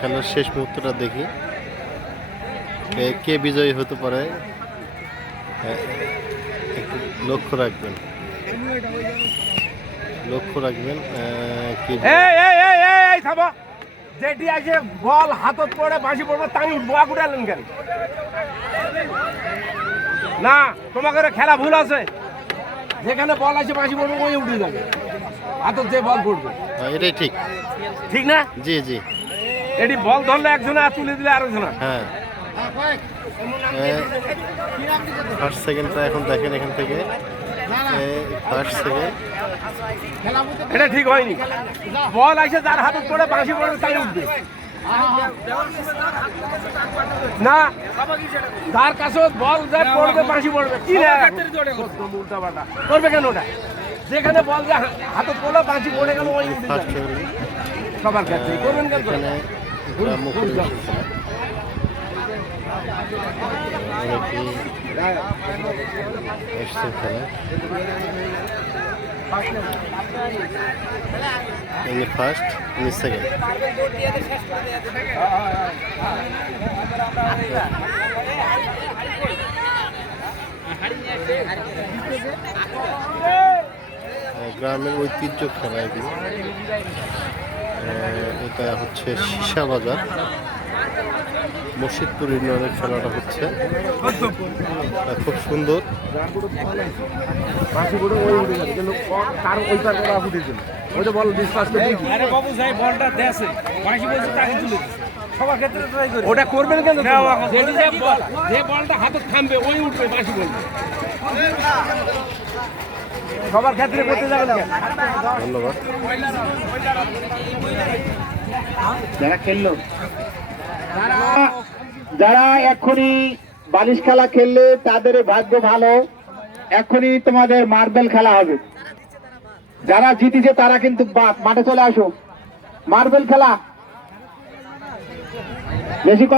খেলার শেষ মুহূর্তটা দেখি। কে- বিজয়ী হতে পারে লক্ষ্য রাখবেন। লক্ষ্য রাখবেন যেটি আছে বল হাতত পড়ে, বাঁশি পড়বে তাই উঠবো আগুটালেন কেন? না, তোমাকে খেলা ভুল আছে। যেখানে বল আছে বাঁশি পড়বে, ওই উঠে যাবে। হাতত যে বল পড়বে হ্যাঁ, এটাই ঠিক। ঠিক না? জি জি। এটি বল ধরলে একজনে আর তুলে দিলে আরেকজনে। হ্যাঁ। ফার্স্ট সেকেন্ডটা এখন দেখেন এখান থেকে। ফার্স্ট সেকেন্ড এটা ঠিক হয়নি। বল আছে যার হাতত পড়ে বাঁশি পড়বে তাই উঠবে। না যার কাছে বল যা পড়বে বাঁশি পড়বে। কি না উল্টা পাল্টা। করবে কেন ওটা? যেখানে বল যা হাতত পড়ল বাঁশি পড়ে গেল ওই ফার্স্ট সবার ক্ষেত্রে করবেন কেন ইনি ফার্স্ট ইনি সেকেন্ড গ্রামের ঐতিহ্য খেলা এগুলো এটা হচ্ছে সীসা বাজার। মসজিদপুর ইউনিয়নের খেলাটা হচ্ছে। খুব সুন্দর। ওটা করবেন কেন? যে বলটা হাতে থামবে ওই উঠবে বাঁশি বলবে। সবার ক্ষেত্রে করতে যাবেন ধন্যবাদ। যারা খেললো। যারা এখনই বালিশ খেলা খেললে তাদের ভাগ্য ভালো। এখনই তোমাদের মার্বেল খেলা হবে। যারা জিতেছে তারা কিন্তু মাঠে চলে আসো মার্বেল খেলা। বেশি কথা